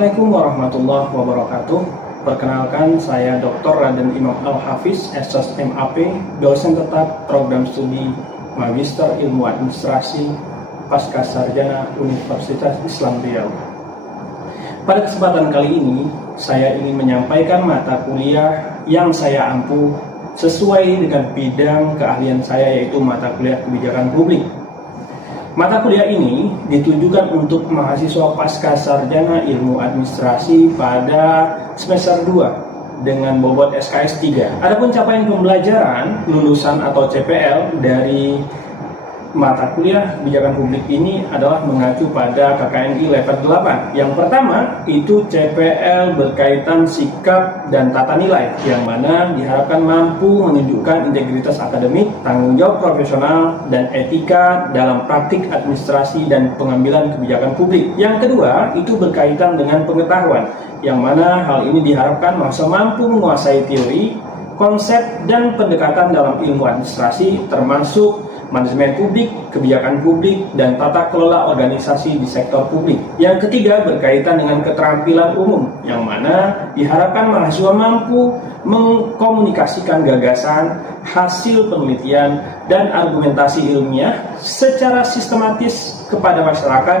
Assalamualaikum warahmatullahi wabarakatuh. Perkenalkan, saya Dr. Raden Imam Al-Hafiz, SS MAP, dosen tetap program studi Magister Ilmu Administrasi Pasca Sarjana Universitas Islam Riau. Pada kesempatan kali ini, saya ingin menyampaikan mata kuliah yang saya ampuh sesuai dengan bidang keahlian saya, yaitu mata kuliah kebijakan publik. Mata kuliah ini ditujukan untuk mahasiswa pasca sarjana ilmu administrasi pada semester 2 dengan bobot SKS 3. Adapun capaian pembelajaran lulusan atau CPL dari mata kuliah kebijakan publik ini adalah mengacu pada KKNI level 8. Yang pertama itu CPL berkaitan sikap dan tata nilai, yang mana diharapkan mampu menunjukkan integritas akademik, tanggung jawab profesional, dan etika dalam praktik administrasi dan pengambilan kebijakan publik. Yang kedua itu berkaitan dengan pengetahuan, yang mana hal ini diharapkan mahasiswa mampu menguasai teori, konsep, dan pendekatan dalam ilmu administrasi, termasuk manajemen publik, kebijakan publik, dan tata kelola organisasi di sektor publik. Yang ketiga berkaitan dengan keterampilan umum, yang mana diharapkan mahasiswa mampu mengkomunikasikan gagasan, hasil penelitian, dan argumentasi ilmiah secara sistematis kepada masyarakat,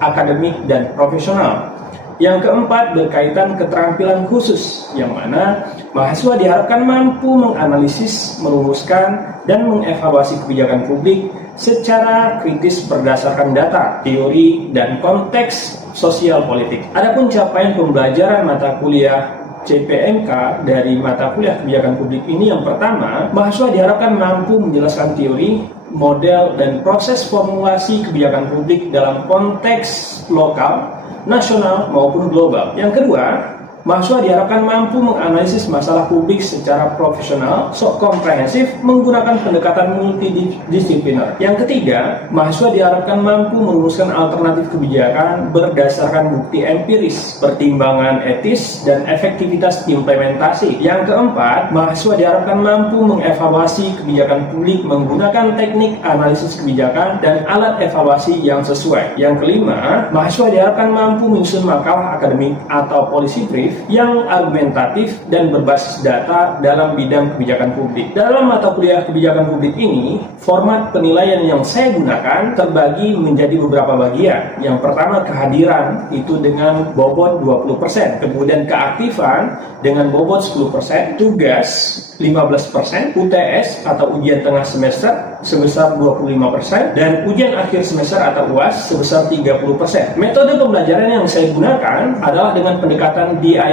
akademik, dan profesional. Yang keempat berkaitan keterampilan khusus, yang mana mahasiswa diharapkan mampu menganalisis, merumuskan, dan mengevaluasi kebijakan publik secara kritis berdasarkan data, teori, dan konteks sosial politik. Adapun capaian pembelajaran mata kuliah CPMK dari mata kuliah kebijakan publik ini, yang pertama, mahasiswa diharapkan mampu menjelaskan teori, model, dan proses formulasi kebijakan publik dalam konteks lokal, nasional maupun global. Yang kedua, mahasiswa diharapkan mampu menganalisis masalah publik secara profesional, komprehensif, menggunakan pendekatan multidisipliner. Yang ketiga, mahasiswa diharapkan mampu merumuskan alternatif kebijakan berdasarkan bukti empiris, pertimbangan etis, dan efektivitas implementasi. Yang keempat, mahasiswa diharapkan mampu mengevaluasi kebijakan publik menggunakan teknik analisis kebijakan dan alat evaluasi yang sesuai. Yang kelima, mahasiswa diharapkan mampu menyusun makalah akademik atau policy brief yang argumentatif dan berbasis data dalam bidang kebijakan publik. Dalam mata kuliah kebijakan publik ini, format penilaian yang saya gunakan terbagi menjadi beberapa bagian. Yang pertama, kehadiran itu dengan bobot 20%, kemudian keaktifan dengan bobot 10%, tugas 15%, UTS atau ujian tengah semester sebesar 25%, dan ujian akhir semester atau UAS sebesar 30%. Metode pembelajaran yang saya gunakan adalah dengan pendekatan DIA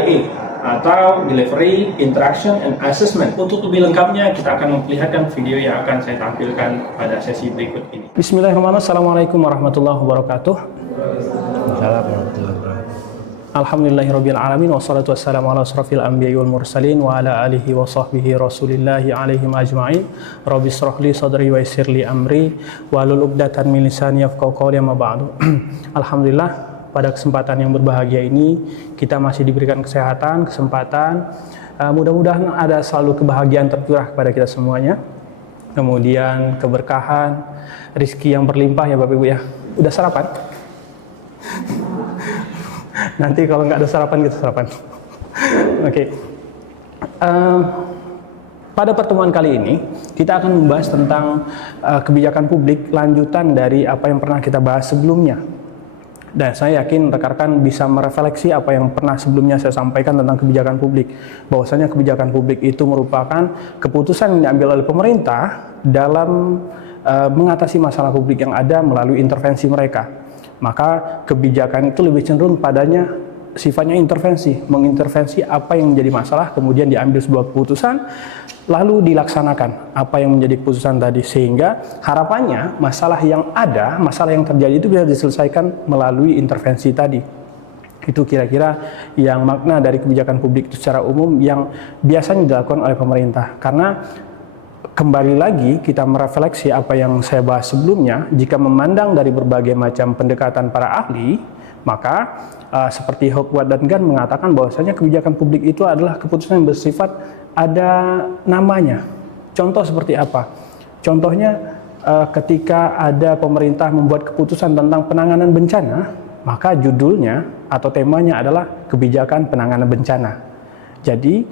atau Delivery, Interaction, and Assessment. Untuk lebih lengkapnya, kita akan memperlihatkan video yang akan saya tampilkan pada sesi berikut ini. Bismillahirrahmanirrahim. Assalamualaikum warahmatullahi wabarakatuh. Alhamdulillahirabbil alamin, wassalatu wassalamu ala asrofil anbiya'i wal mursalin wa ala alihi wa sahbihi rasulillahi alaihim ajma'in. Rabbi shrah li sadri wa yassir li amri wahlul 'uqdatam min lisani yafqahu qawli, amma ba'du. Alhamdulillah, pada kesempatan yang berbahagia ini kita masih diberikan kesehatan, kesempatan. Mudah-mudahan ada selalu kebahagiaan tercurah kepada kita semuanya. Kemudian keberkahan, rizki yang berlimpah ya Bapak Ibu ya. Udah sarapan? Nanti kalau nggak ada sarapan, kita sarapan. Oke. Pada pertemuan kali ini, kita akan membahas tentang kebijakan publik, lanjutan dari apa yang pernah kita bahas sebelumnya. Dan saya yakin rekan-rekan bisa merefleksi apa yang pernah sebelumnya saya sampaikan tentang kebijakan publik. Bahwasanya kebijakan publik itu merupakan keputusan yang diambil oleh pemerintah dalam mengatasi masalah publik yang ada melalui intervensi mereka. Maka kebijakan itu lebih cenderung padanya sifatnya intervensi, mengintervensi apa yang menjadi masalah, kemudian diambil sebuah keputusan, lalu dilaksanakan apa yang menjadi keputusan tadi, sehingga harapannya masalah yang ada, masalah yang terjadi itu bisa diselesaikan melalui intervensi tadi. Itu kira-kira yang makna dari kebijakan publik itu secara umum yang biasanya dilakukan oleh pemerintah. Karena kembali lagi kita merefleksi apa yang saya bahas sebelumnya, jika memandang dari berbagai macam pendekatan para ahli, maka seperti Hopewell dan Gunn mengatakan bahwasanya kebijakan publik itu adalah keputusan yang bersifat ada namanya. Contoh seperti apa? Contohnya ketika ada pemerintah membuat keputusan tentang penanganan bencana, maka judulnya atau temanya adalah kebijakan penanganan bencana. Jadi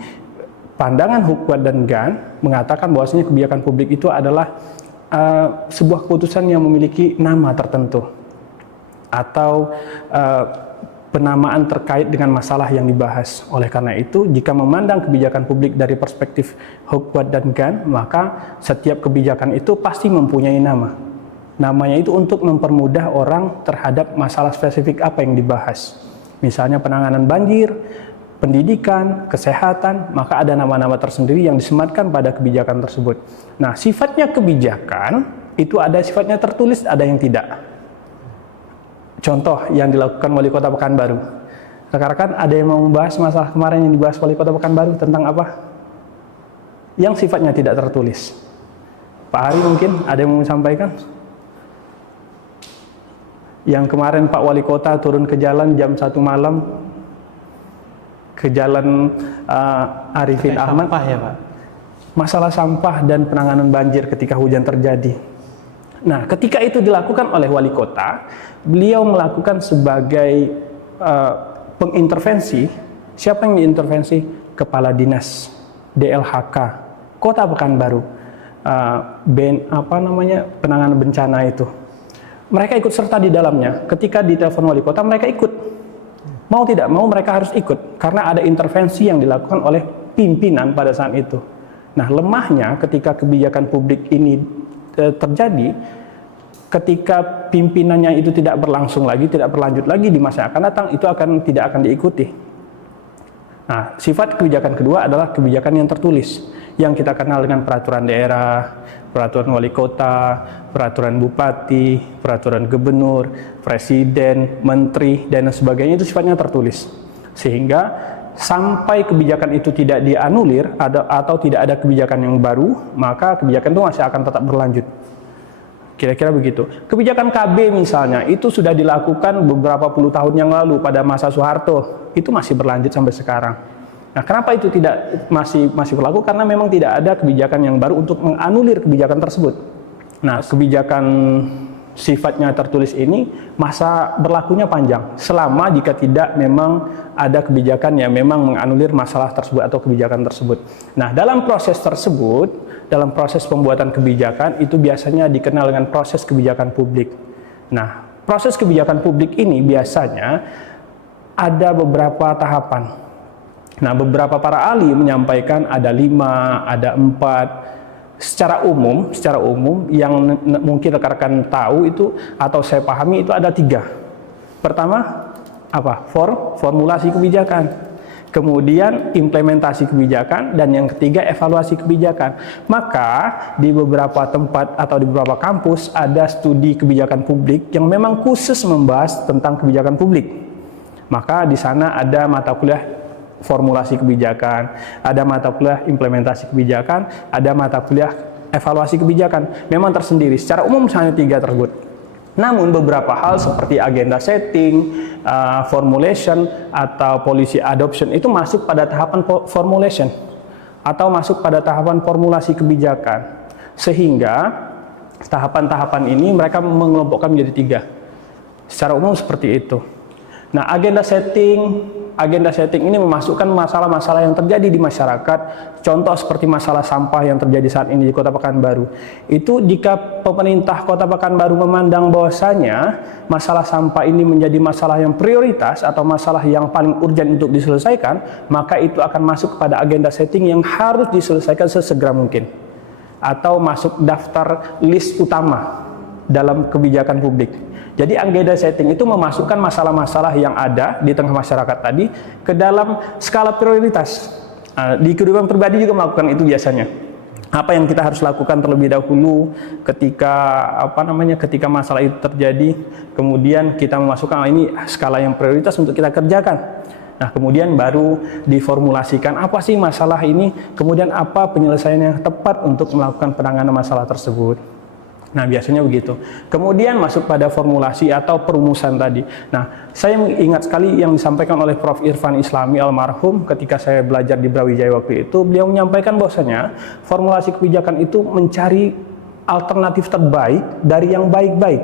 pandangan Hukwat dan Gan mengatakan bahwasanya kebijakan publik itu adalah sebuah keputusan yang memiliki nama tertentu atau penamaan terkait dengan masalah yang dibahas. Oleh karena itu, jika memandang kebijakan publik dari perspektif Hukwat dan Gan, maka setiap kebijakan itu pasti mempunyai nama. Namanya itu untuk mempermudah orang terhadap masalah spesifik apa yang dibahas. Misalnya penanganan banjir, pendidikan, kesehatan, maka ada nama-nama tersendiri yang disematkan pada kebijakan tersebut. Nah, sifatnya kebijakan itu ada sifatnya tertulis, ada yang tidak. Contoh yang dilakukan Wali Kota Pekanbaru. Rekan-rekan ada yang mau membahas masalah kemarin yang dibahas Wali Kota Pekanbaru tentang apa? Yang sifatnya tidak tertulis. Pak Hari mungkin ada yang mau sampaikan? Yang kemarin Pak Wali Kota turun ke jalan jam 1 malam ke jalan Arifin Ahmad. Sampah ya Pak? Masalah sampah dan penanganan banjir ketika hujan terjadi. Nah, ketika itu dilakukan oleh wali kota, beliau melakukan sebagai pengintervensi. Siapa yang diintervensi? Kepala Dinas DLHK Kota Pekanbaru, penanganan bencana itu. Mereka ikut serta di dalamnya. Ketika ditelepon wali kota, mereka ikut. Mau tidak mau mereka harus ikut karena ada intervensi yang dilakukan oleh pimpinan pada saat itu. Nah, lemahnya ketika kebijakan publik ini terjadi, ketika pimpinannya itu tidak berlangsung lagi, tidak berlanjut lagi di masa yang akan datang, itu tidak akan diikuti. Nah, sifat kebijakan kedua adalah kebijakan yang tertulis, yang kita kenal dengan peraturan daerah, peraturan wali kota, peraturan bupati, peraturan gubernur, presiden, menteri, dan sebagainya, itu sifatnya tertulis. Sehingga sampai kebijakan itu tidak dianulir atau tidak ada kebijakan yang baru, maka kebijakan itu masih akan tetap berlanjut. Kira-kira begitu. Kebijakan KB misalnya, itu sudah dilakukan beberapa puluh tahun yang lalu pada masa Soeharto, itu masih berlanjut sampai sekarang. Nah, kenapa itu tidak masih berlaku? Karena memang tidak ada kebijakan yang baru untuk menganulir kebijakan tersebut. Nah, kebijakan sifatnya tertulis ini masa berlakunya panjang, selama jika tidak memang ada kebijakan yang memang menganulir masalah tersebut atau kebijakan tersebut. Nah, dalam proses tersebut, dalam proses pembuatan kebijakan itu biasanya dikenal dengan proses kebijakan publik. Nah, proses kebijakan publik ini biasanya ada beberapa tahapan. Nah, beberapa para ahli menyampaikan ada 5, ada 4. Secara umum yang mungkin rekan-rekan tahu itu atau saya pahami itu ada 3. Pertama, apa? Formulasi kebijakan. Kemudian implementasi kebijakan, dan yang ketiga evaluasi kebijakan. Maka di beberapa tempat atau di beberapa kampus ada studi kebijakan publik yang memang khusus membahas tentang kebijakan publik. Maka di sana ada mata kuliah formulasi kebijakan, ada mata kuliah implementasi kebijakan, ada mata kuliah evaluasi kebijakan. Memang tersendiri, secara umum hanya 3 tersebut. Namun beberapa hal seperti agenda setting, formulation, atau policy adoption itu masuk pada tahapan formulation atau masuk pada tahapan formulasi kebijakan. Sehingga tahapan-tahapan ini mereka mengelompokkan menjadi 3. Secara umum seperti itu. Nah, agenda setting ini memasukkan masalah-masalah yang terjadi di masyarakat. Contoh seperti masalah sampah yang terjadi saat ini di Kota Pekanbaru. Itu jika pemerintah Kota Pekanbaru memandang bahwasanya masalah sampah ini menjadi masalah yang prioritas atau masalah yang paling urgent untuk diselesaikan, maka itu akan masuk pada agenda setting yang harus diselesaikan sesegera mungkin. Atau masuk daftar list utama dalam kebijakan publik. Jadi agenda setting itu memasukkan masalah-masalah yang ada di tengah masyarakat tadi ke dalam skala prioritas. Di kehidupan pribadi juga melakukan itu biasanya. Apa yang kita harus lakukan terlebih dahulu ketika masalah itu terjadi, kemudian kita memasukkan ini skala yang prioritas untuk kita kerjakan. Nah, kemudian baru diformulasikan apa sih masalah ini, kemudian apa penyelesaian yang tepat untuk melakukan penanganan masalah tersebut. Nah, biasanya begitu. Kemudian masuk pada formulasi atau perumusan tadi. Nah, saya ingat sekali yang disampaikan oleh Prof. Irfan Islami almarhum ketika saya belajar di Brawijaya waktu itu. Beliau menyampaikan bahwasanya formulasi kebijakan itu mencari alternatif terbaik dari yang baik-baik.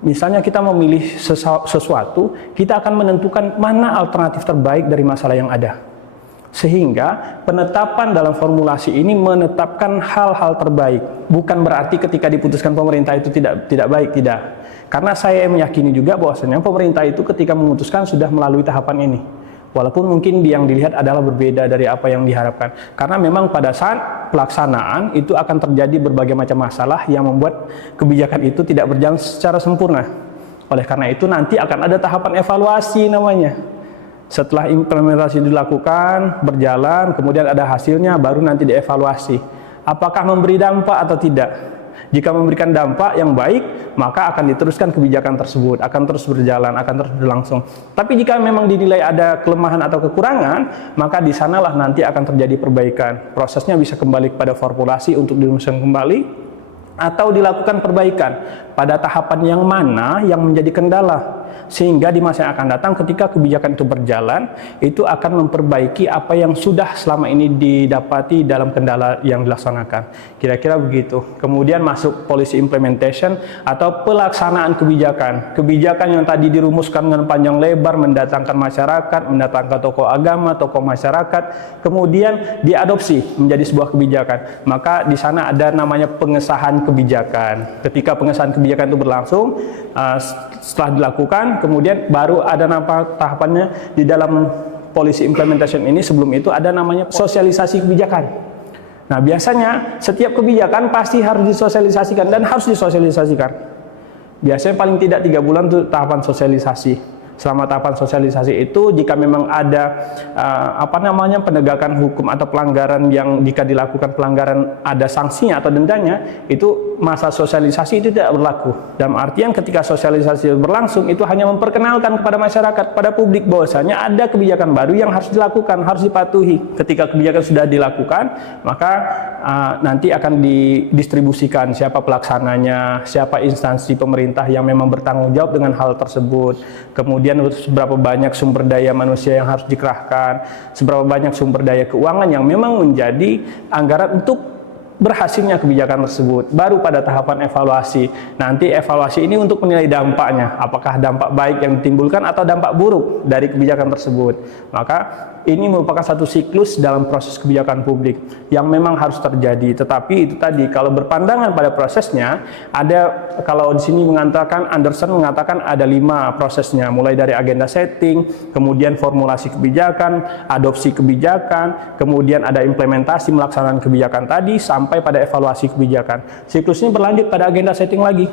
Misalnya kita memilih sesuatu, kita akan menentukan mana alternatif terbaik dari masalah yang ada. Sehingga penetapan dalam formulasi ini menetapkan hal-hal terbaik. Bukan berarti ketika diputuskan pemerintah itu tidak baik, tidak. Karena saya meyakini juga bahwasanya pemerintah itu ketika memutuskan sudah melalui tahapan ini. Walaupun mungkin yang dilihat adalah berbeda dari apa yang diharapkan. Karena memang pada saat pelaksanaan itu akan terjadi berbagai macam masalah yang membuat kebijakan itu tidak berjalan secara sempurna. Oleh karena itu nanti akan ada tahapan evaluasi namanya. Setelah implementasi dilakukan, berjalan, kemudian ada hasilnya, baru nanti dievaluasi. Apakah memberi dampak atau tidak? Jika memberikan dampak yang baik, maka akan diteruskan kebijakan tersebut, akan terus berjalan, akan terus berlangsung. Tapi jika memang dinilai ada kelemahan atau kekurangan, maka di sanalah nanti akan terjadi perbaikan. Prosesnya bisa kembali kepada formulasi untuk dirumuskan kembali, atau dilakukan perbaikan pada tahapan yang mana yang menjadi kendala. Sehingga di masa yang akan datang ketika kebijakan itu berjalan, itu akan memperbaiki apa yang sudah selama ini didapati dalam kendala yang dilaksanakan. Kira-kira begitu. Kemudian masuk policy implementation atau pelaksanaan kebijakan. Kebijakan yang tadi dirumuskan dengan panjang lebar, mendatangkan masyarakat, mendatangkan tokoh agama, tokoh masyarakat, kemudian diadopsi menjadi sebuah kebijakan. Maka di sana ada namanya pengesahan kebijakan. Ketika pengesahan kebijakan itu berlangsung, setelah dilakukan, kemudian baru ada tahapannya di dalam policy implementation ini. Sebelum itu ada namanya sosialisasi kebijakan. Nah, biasanya setiap kebijakan pasti harus disosialisasikan dan harus disosialisasikan. Biasanya paling tidak 3 bulan itu tahapan sosialisasi. Selama tahapan sosialisasi itu, jika memang ada penegakan hukum atau pelanggaran yang jika dilakukan pelanggaran ada sanksinya atau dendanya, itu masa sosialisasi itu tidak berlaku. Dalam artian ketika sosialisasi berlangsung, itu hanya memperkenalkan kepada masyarakat, pada publik bahwasanya ada kebijakan baru yang harus dilakukan, harus dipatuhi. Ketika kebijakan sudah dilakukan, maka nanti akan didistribusikan siapa pelaksananya, siapa instansi pemerintah yang memang bertanggung jawab dengan hal tersebut. Kemudian seberapa banyak sumber daya manusia yang harus dikerahkan, seberapa banyak sumber daya keuangan yang memang menjadi anggaran untuk berhasilnya kebijakan tersebut. Baru pada tahapan evaluasi. Nanti evaluasi ini untuk menilai dampaknya, apakah dampak baik yang ditimbulkan atau dampak buruk dari kebijakan tersebut. Maka ini merupakan satu siklus dalam proses kebijakan publik yang memang harus terjadi. Tetapi itu tadi, kalau berpandangan pada prosesnya, ada, kalau di sini mengatakan, Anderson mengatakan ada 5 prosesnya, mulai dari agenda setting, kemudian formulasi kebijakan, adopsi kebijakan, kemudian ada implementasi melaksanaan kebijakan tadi, sampai pada evaluasi kebijakan. Siklusnya berlanjut pada agenda setting lagi.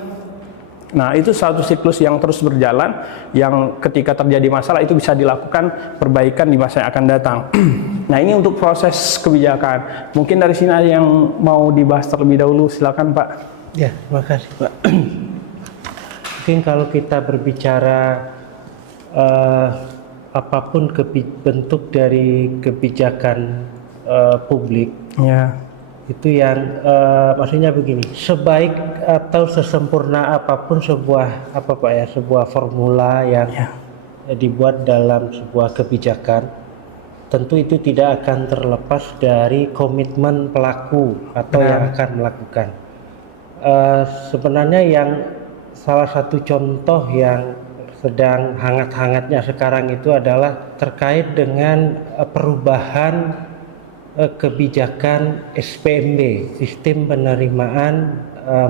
Nah, itu satu siklus yang terus berjalan, yang ketika terjadi masalah itu bisa dilakukan perbaikan di masa yang akan datang. Nah, ini untuk proses kebijakan. Mungkin dari sini ada yang mau dibahas terlebih dahulu, silakan Pak. Ya, terima kasih Pak. Mungkin kalau kita berbicara apapun bentuk dari kebijakan publik, ya, itu yang maksudnya begini, sebaik atau sesempurna apapun sebuah sebuah formula yang dibuat dalam sebuah kebijakan, tentu itu tidak akan terlepas dari komitmen pelaku atau yang akan melakukan. Sebenarnya yang salah satu contoh yang sedang hangat-hangatnya sekarang itu adalah terkait dengan perubahan kebijakan SPMB, sistem penerimaan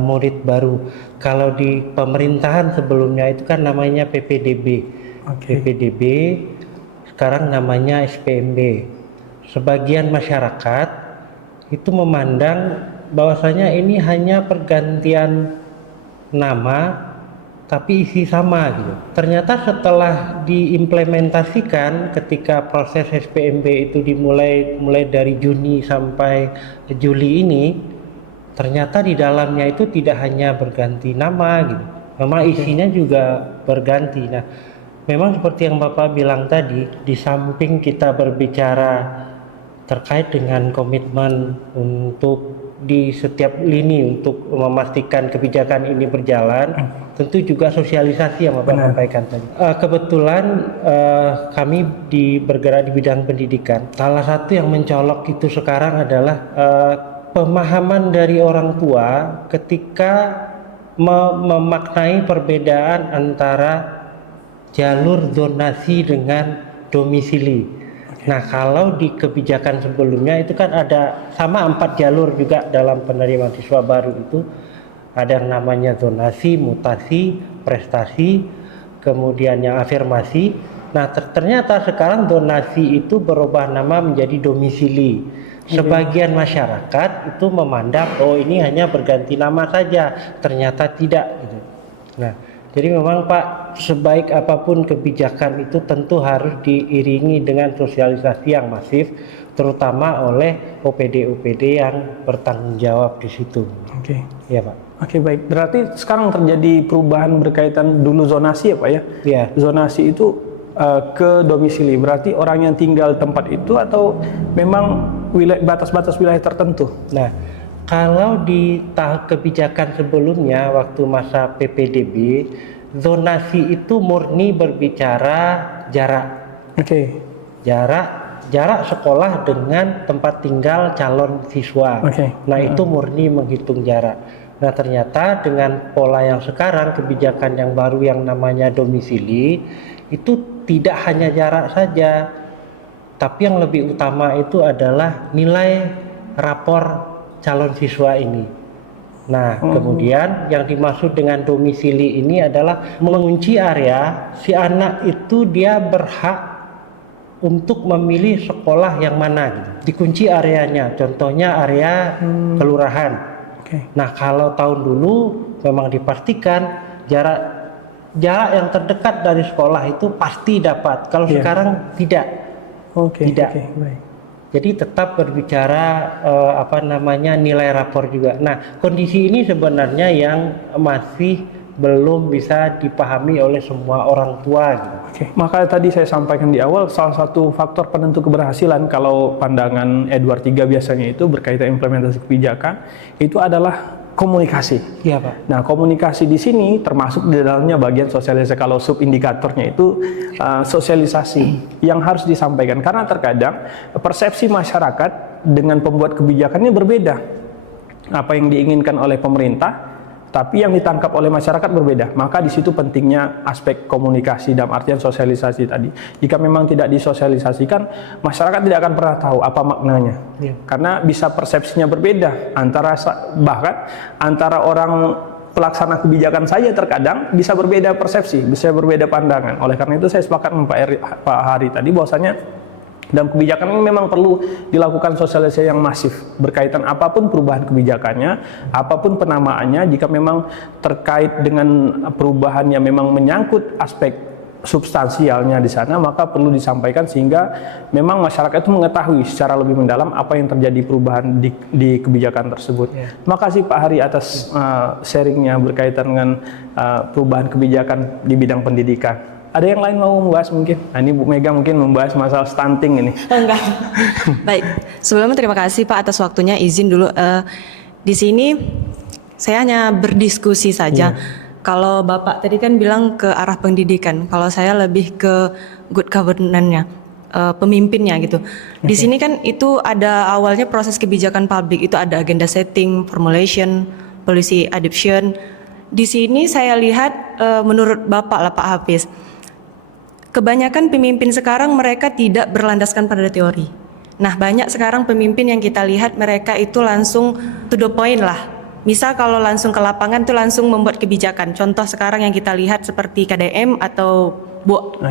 murid baru. Kalau di pemerintahan sebelumnya itu kan namanya PPDB. PPDB sekarang namanya SPMB. Sebagian masyarakat itu memandang bahwasanya ini hanya pergantian nama tapi isi sama gitu. Ternyata setelah diimplementasikan, ketika proses SPMB itu mulai dari Juni sampai Juli ini, ternyata di dalamnya itu tidak hanya berganti nama gitu, memang isinya juga berganti. Nah, memang seperti yang Bapak bilang tadi, di samping kita berbicara terkait dengan komitmen untuk di setiap lini untuk memastikan kebijakan ini berjalan, tentu juga sosialisasi yang Bapak sampaikan tadi. Kebetulan kami bergerak di bidang pendidikan. Salah satu yang mencolok itu sekarang adalah pemahaman dari orang tua ketika memaknai perbedaan antara jalur zonasi dengan domisili. Nah, kalau di kebijakan sebelumnya itu kan ada sama 4 jalur juga dalam penerimaan siswa baru itu. Ada yang namanya zonasi, mutasi, prestasi, kemudian yang afirmasi. Nah, ternyata sekarang zonasi itu berubah nama menjadi domisili. Sebagian masyarakat itu memandang, oh ini hanya berganti nama saja, ternyata tidak gitu. Nah, jadi memang Pak, sebaik apapun kebijakan itu tentu harus diiringi dengan sosialisasi yang masif, terutama oleh OPD-OPD yang bertanggung jawab di situ. Oke. Iya Pak. Oke, baik. Berarti sekarang terjadi perubahan berkaitan dulu zonasi ya Pak ya? Iya. Zonasi itu ke domisili. Berarti orang yang tinggal tempat itu atau memang batas-batas wilayah tertentu? Nah, kalau di tahap kebijakan sebelumnya waktu masa PPDB, zonasi itu murni berbicara jarak. Oke. Jarak sekolah dengan tempat tinggal calon siswa. Oke. Nah, itu murni menghitung jarak. Nah, ternyata dengan pola yang sekarang, kebijakan yang baru yang namanya domisili, itu tidak hanya jarak saja, tapi yang lebih utama itu adalah nilai rapor calon siswa ini. Nah, kemudian yang dimaksud dengan domisili ini adalah mengunci area, si anak itu dia berhak untuk memilih sekolah yang mana gitu. Dikunci areanya, contohnya area kelurahan. Oke. Nah, kalau tahun dulu memang dipastikan jarak yang terdekat dari sekolah itu pasti dapat. Kalau sekarang tidak. Oke. Tidak. Oke, baik. Jadi tetap berbicara nilai rapor juga. Nah, kondisi ini sebenarnya yang masih belum bisa dipahami oleh semua orang tua gitu. Oke, maka tadi saya sampaikan di awal salah satu faktor penentu keberhasilan kalau pandangan Edward III biasanya itu berkaitan implementasi kebijakan itu adalah komunikasi. Iya Pak. Nah, komunikasi di sini termasuk di dalamnya bagian sosialisasi. Kalau subindikatornya itu sosialisasi yang harus disampaikan karena terkadang persepsi masyarakat dengan pembuat kebijakannya berbeda. Apa yang diinginkan oleh pemerintah tapi yang ditangkap oleh masyarakat berbeda. Maka di situ pentingnya aspek komunikasi dalam artian sosialisasi tadi. Jika memang tidak disosialisasikan, masyarakat tidak akan pernah tahu apa maknanya. Karena bisa persepsinya berbeda bahkan antara orang pelaksana kebijakan saja terkadang bisa berbeda persepsi, bisa berbeda pandangan. Oleh karena itu saya sepakat dengan Pak Hari tadi bahwasanya dalam kebijakan ini memang perlu dilakukan sosialisasi yang masif berkaitan apapun perubahan kebijakannya, apapun penamaannya. Jika memang terkait dengan perubahan yang memang menyangkut aspek substansialnya di sana, maka perlu disampaikan sehingga memang masyarakat itu mengetahui secara lebih mendalam apa yang terjadi perubahan di kebijakan tersebut. Terima kasih Pak Hari atas sharingnya berkaitan dengan perubahan kebijakan di bidang pendidikan. Ada yang lain mau membahas mungkin? Nah, ini Bu Mega mungkin membahas masalah stunting ini. Enggak. Baik. Sebelumnya terima kasih Pak atas waktunya. Izin dulu di sini saya hanya berdiskusi saja. Kalau Bapak tadi kan bilang ke arah pendidikan, kalau saya lebih ke good governance-nya, pemimpinnya gitu. Di sini kan itu ada awalnya proses kebijakan publik, itu ada agenda setting, formulation, policy adoption. Di sini saya lihat menurut Bapak lah Pak Hafiz, kebanyakan pemimpin sekarang mereka tidak berlandaskan pada teori. Nah, banyak sekarang pemimpin yang kita lihat mereka itu langsung to the point lah. Misal kalau langsung ke lapangan tuh langsung membuat kebijakan. Contoh sekarang yang kita lihat seperti KDM atau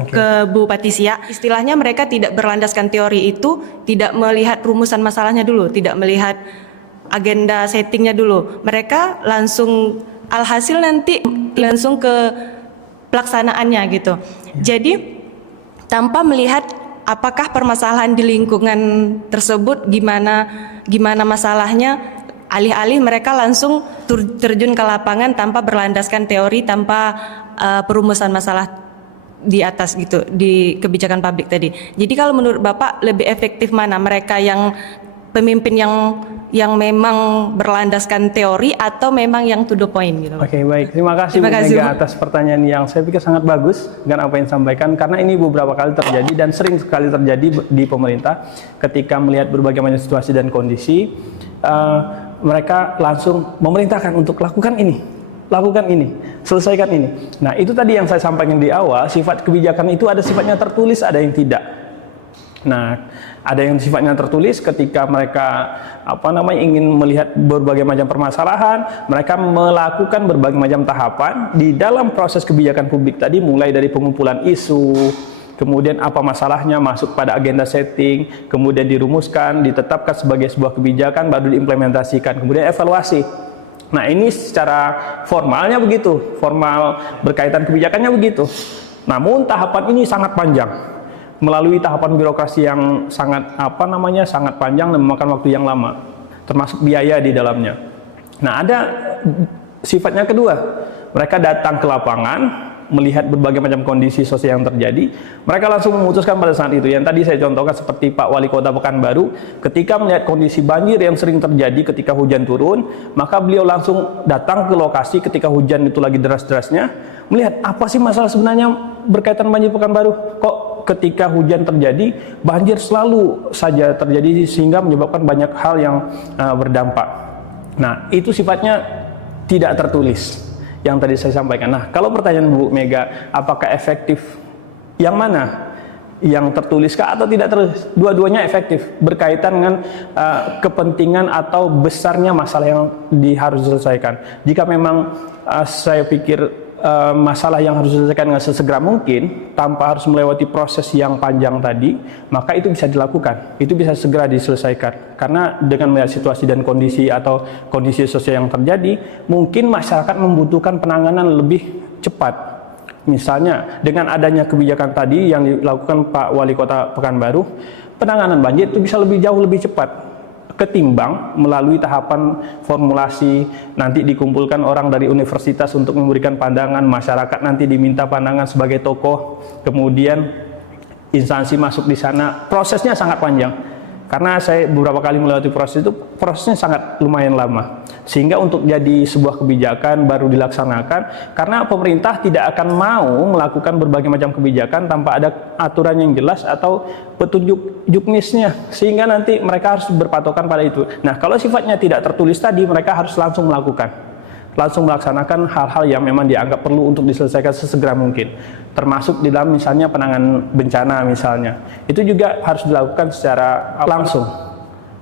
ke Bupati Siak, istilahnya mereka tidak berlandaskan teori itu, tidak melihat rumusan masalahnya dulu, tidak melihat agenda settingnya dulu. Mereka langsung alhasil nanti langsung ke pelaksanaannya gitu. Jadi tanpa melihat apakah permasalahan di lingkungan tersebut gimana masalahnya, alih-alih mereka langsung terjun ke lapangan tanpa berlandaskan teori, tanpa perumusan masalah di atas gitu di kebijakan publik tadi. Jadi kalau menurut Bapak lebih efektif mana, mereka yang pemimpin yang memang berlandaskan teori atau memang yang to the point gitu? Oke, baik. Terima kasih Bu Mega atas pertanyaan yang saya pikir sangat bagus dengan apa yang disampaikan, karena ini beberapa kali terjadi dan sering sekali terjadi di pemerintah ketika melihat berbagai macam situasi dan kondisi, mereka langsung memerintahkan untuk lakukan ini. lakukan ini, selesaikan ini. Nah, itu tadi yang saya sampaikan di awal, sifat kebijakan itu ada sifatnya tertulis, ada yang tidak. Nah, ada yang sifatnya tertulis ketika mereka ingin melihat berbagai macam permasalahan, mereka melakukan berbagai macam tahapan di dalam proses kebijakan publik tadi, mulai dari pengumpulan isu, kemudian apa masalahnya, masuk pada agenda setting, kemudian dirumuskan, ditetapkan sebagai sebuah kebijakan, baru diimplementasikan, kemudian evaluasi. Nah, ini secara formalnya begitu, formal berkaitan kebijakannya begitu. Namun tahapan ini sangat panjang, melalui tahapan birokrasi yang sangat sangat panjang dan memakan waktu yang lama, termasuk biaya di dalamnya. Nah, ada sifatnya kedua, mereka datang ke lapangan, melihat berbagai macam kondisi sosial yang terjadi, mereka langsung memutuskan pada saat itu. Yang tadi saya contohkan seperti Pak Wali Kota Pekanbaru, ketika melihat kondisi banjir yang sering terjadi ketika hujan turun, maka beliau langsung datang ke lokasi ketika hujan itu lagi deras-derasnya, melihat apa sih masalah sebenarnya berkaitan banjir Pekanbaru. Kok ketika hujan terjadi, banjir selalu saja terjadi sehingga menyebabkan banyak hal yang berdampak. Nah, itu sifatnya tidak tertulis yang tadi saya sampaikan. Nah, kalau pertanyaan Bu Mega, apakah efektif? Yang mana? Yang tertulis kah atau tidak tertulis? Dua-duanya efektif, berkaitan dengan kepentingan atau besarnya masalah yang harus diselesaikan. Jika memang saya pikir masalah yang harus diselesaikan dengan sesegera mungkin, tanpa harus melewati proses yang panjang tadi, maka itu bisa dilakukan, itu bisa segera diselesaikan. Karena dengan melihat situasi dan kondisi atau kondisi sosial yang terjadi, mungkin masyarakat membutuhkan penanganan lebih cepat. Misalnya dengan adanya kebijakan tadi yang dilakukan Pak Wali Kota Pekanbaru, penanganan banjir itu bisa jauh lebih cepat ketimbang melalui tahapan formulasi, nanti dikumpulkan orang dari universitas untuk memberikan pandangan, masyarakat nanti diminta pandangan sebagai tokoh, kemudian instansi masuk di sana, prosesnya sangat panjang. Karena saya beberapa kali melewati proses itu, prosesnya sangat lumayan lama. Sehingga untuk jadi sebuah kebijakan baru dilaksanakan, karena pemerintah tidak akan mau melakukan berbagai macam kebijakan tanpa ada aturan yang jelas atau petunjuk juknisnya. Sehingga nanti mereka harus berpatokan pada itu. Nah, kalau sifatnya tidak tertulis tadi, mereka harus langsung melakukan, langsung melaksanakan hal-hal yang memang dianggap perlu untuk diselesaikan sesegera mungkin, termasuk di dalam misalnya penanganan bencana misalnya, itu juga harus dilakukan secara langsung.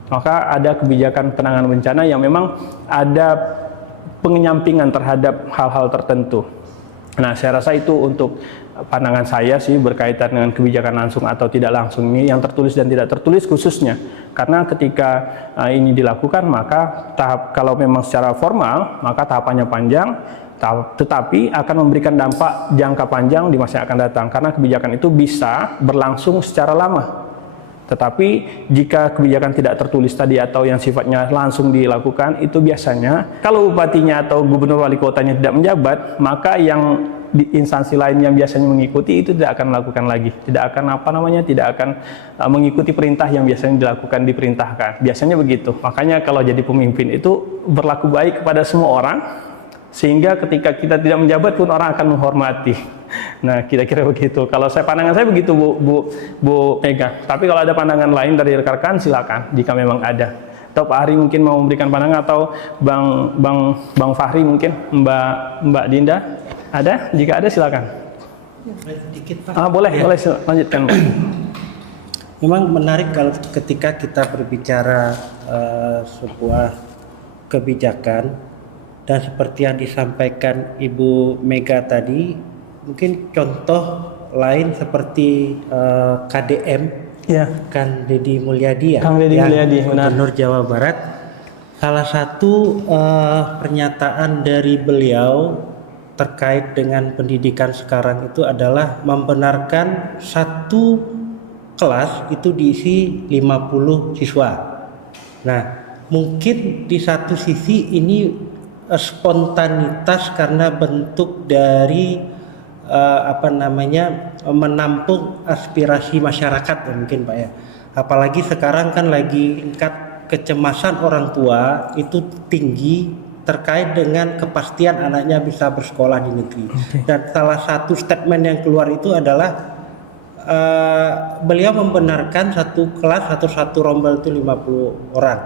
Maka ada kebijakan penanganan bencana yang memang ada penyampingan terhadap hal-hal tertentu. Nah, saya rasa itu untuk pandangan saya sih berkaitan dengan kebijakan langsung atau tidak langsung ini, yang tertulis dan tidak tertulis khususnya. Karena ketika ini dilakukan, maka kalau memang secara formal, maka tahapannya panjang, tetapi akan memberikan dampak jangka panjang di masa yang akan datang. Karena kebijakan itu bisa berlangsung secara lama. Tetapi jika kebijakan tidak tertulis tadi atau yang sifatnya langsung dilakukan, itu biasanya kalau bupatinya atau gubernur wali kotanya tidak menjabat, maka yang di instansi lain yang biasanya mengikuti itu tidak akan melakukan lagi, tidak akan tidak akan mengikuti perintah yang biasanya dilakukan, diperintahkan. Biasanya begitu. Makanya kalau jadi pemimpin itu berlaku baik kepada semua orang, sehingga ketika kita tidak menjabat pun orang akan menghormati. Nah, kira-kira begitu. Kalau pandangan saya begitu, Bu Mega. Tapi kalau ada pandangan lain dari rekan-rekan, silakan jika memang ada. Atau Pak Hari mungkin mau memberikan pandangan, atau Bang Fahri mungkin, Mbak Dinda. Ada? Jika ada silakan. Sedikit, Pak. Boleh lanjutkan. Memang menarik kalau ketika kita berbicara sebuah kebijakan, dan seperti yang disampaikan Ibu Mega tadi, mungkin contoh lain seperti KDM, ya, Kang Deddy Mulyadi, Kang Deddy Mulyadi, Gubernur Jawa Barat. Salah satu pernyataan dari beliau terkait dengan pendidikan sekarang itu adalah membenarkan satu kelas itu diisi 50 siswa. Nah, mungkin di satu sisi ini spontanitas karena bentuk dari menampung aspirasi masyarakat ya, mungkin Pak ya. Apalagi sekarang kan lagi tingkat kecemasan orang tua itu tinggi terkait dengan kepastian anaknya bisa bersekolah di negeri. Dan salah satu statement yang keluar itu adalah beliau membenarkan satu kelas atau satu rombel itu 50 orang.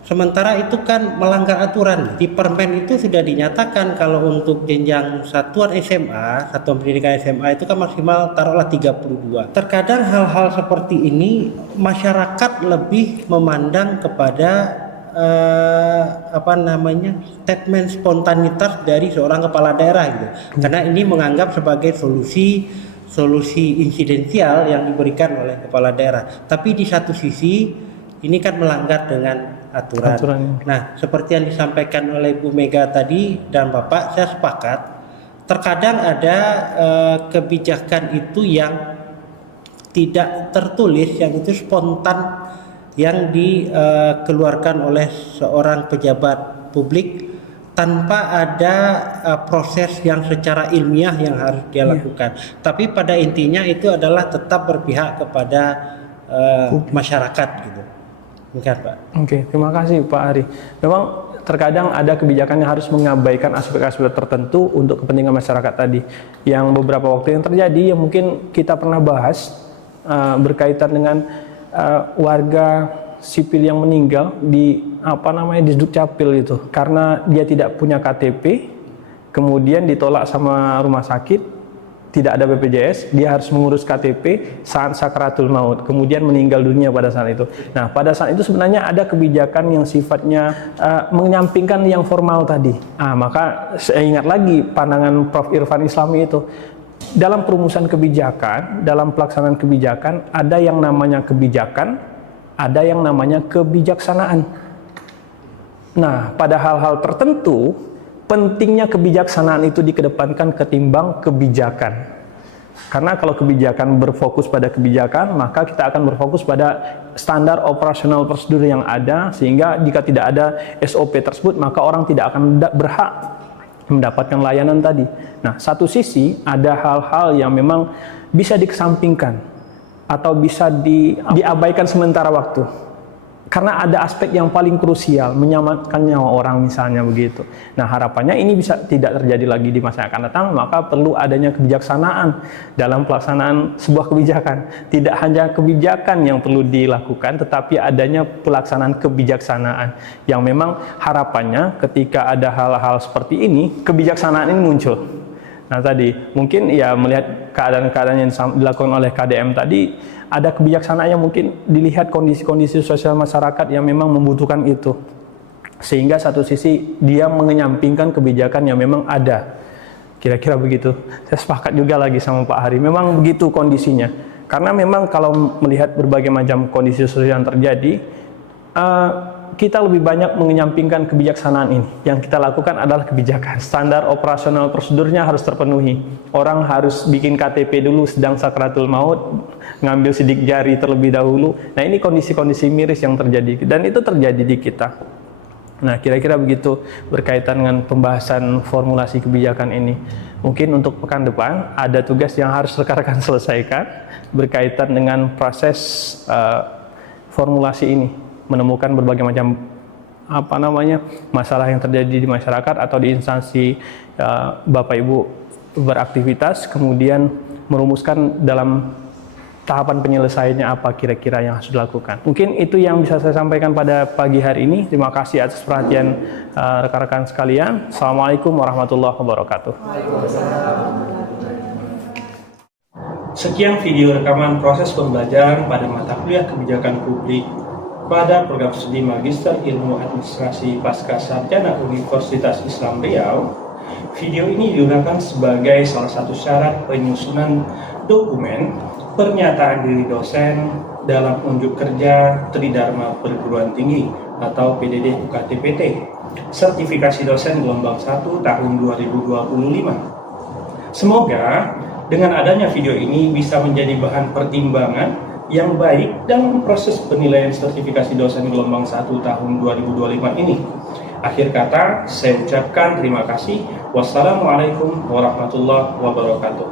Sementara itu kan melanggar aturan. Di Permen itu sudah dinyatakan kalau untuk jenjang satuan SMA, satuan pendidikan SMA itu kan maksimal taruhlah 32. Terkadang hal-hal seperti ini masyarakat lebih memandang kepada statement spontanitas dari seorang kepala daerah gitu. Karena ini menganggap sebagai solusi insidensial yang diberikan oleh kepala daerah. Tapi di satu sisi ini kan melanggar dengan aturan. Nah, seperti yang disampaikan oleh Bu Mega tadi dan Bapak, saya sepakat. Terkadang ada kebijakan itu yang tidak tertulis, yang itu spontan, yang dikeluarkan oleh seorang pejabat publik tanpa ada proses yang secara ilmiah yang harus dia lakukan. Tapi pada intinya itu adalah tetap berpihak kepada masyarakat gitu. Bukan, Pak. Oke, terima kasih Pak Ari. Memang terkadang ada kebijakan yang harus mengabaikan aspek-aspek tertentu untuk kepentingan masyarakat tadi. Yang beberapa waktu yang terjadi yang mungkin kita pernah bahas berkaitan dengan warga sipil yang meninggal di di Dukcapil itu karena dia tidak punya KTP, kemudian ditolak sama rumah sakit. Tidak ada BPJS, dia harus mengurus KTP saat sakaratul maut, kemudian meninggal dunia pada saat itu. Nah, pada saat itu sebenarnya ada kebijakan yang sifatnya menyampingkan yang formal tadi. Maka saya ingat lagi pandangan Prof. Irfan Islami itu. Dalam perumusan kebijakan, dalam pelaksanaan kebijakan, ada yang namanya kebijakan, ada yang namanya kebijaksanaan. Nah, pada hal-hal tertentu, pentingnya kebijaksanaan itu dikedepankan ketimbang kebijakan. Karena kalau kebijakan berfokus pada kebijakan, maka kita akan berfokus pada standar operasional prosedur yang ada, sehingga jika tidak ada SOP tersebut, maka orang tidak akan berhak mendapatkan layanan tadi. Nah, satu sisi ada hal-hal yang memang bisa dikesampingkan atau bisa diabaikan sementara waktu. Karena ada aspek yang paling krusial, menyelamatkan nyawa orang misalnya begitu. Nah, harapannya ini bisa tidak terjadi lagi di masa yang akan datang, maka perlu adanya kebijaksanaan dalam pelaksanaan sebuah kebijakan. Tidak hanya kebijakan yang perlu dilakukan, tetapi adanya pelaksanaan kebijaksanaan. Yang memang harapannya ketika ada hal-hal seperti ini, kebijaksanaan ini muncul. Nah, tadi mungkin ya melihat keadaan-keadaan yang dilakukan oleh KDM tadi, ada kebijaksanaan yang mungkin dilihat kondisi-kondisi sosial masyarakat yang memang membutuhkan itu. Sehingga satu sisi dia mengenyampingkan kebijakan yang memang ada. Kira-kira begitu. Saya sepakat juga lagi sama Pak Hari. Memang begitu kondisinya. Karena memang kalau melihat berbagai macam kondisi sosial yang terjadi, kita lebih banyak mengenyampingkan kebijaksanaan ini. Yang kita lakukan adalah kebijakan. Standar operasional prosedurnya harus terpenuhi. Orang harus bikin KTP dulu sedang sakaratul maut, ngambil sidik jari terlebih dahulu. Nah, ini kondisi-kondisi miris yang terjadi. Dan itu terjadi di kita. Nah, kira-kira begitu berkaitan dengan pembahasan formulasi kebijakan ini. Mungkin untuk pekan depan ada tugas yang harus rekan-rekan selesaikan berkaitan dengan proses formulasi ini. Menemukan berbagai macam masalah yang terjadi di masyarakat atau di instansi Bapak Ibu beraktivitas, kemudian merumuskan dalam tahapan penyelesaiannya apa kira-kira yang harus dilakukan. Mungkin itu yang bisa saya sampaikan pada pagi hari ini. Terima kasih atas perhatian rekan-rekan sekalian. Assalamualaikum warahmatullahi wabarakatuh. Sekian video rekaman proses pembelajaran pada mata kuliah kebijakan publik pada program studi Magister Ilmu Administrasi Pascasarjana Universitas Islam Riau. Video ini digunakan sebagai salah satu syarat penyusunan dokumen pernyataan diri dosen dalam unjuk kerja Tridharma Perguruan Tinggi atau PDD UKT-PT sertifikasi dosen gelombang 1 tahun 2025. Semoga dengan adanya video ini bisa menjadi bahan pertimbangan yang baik dalam proses penilaian sertifikasi dosen gelombang 1 tahun 2025 ini. Akhir kata, saya ucapkan terima kasih. Wassalamualaikum warahmatullahi wabarakatuh.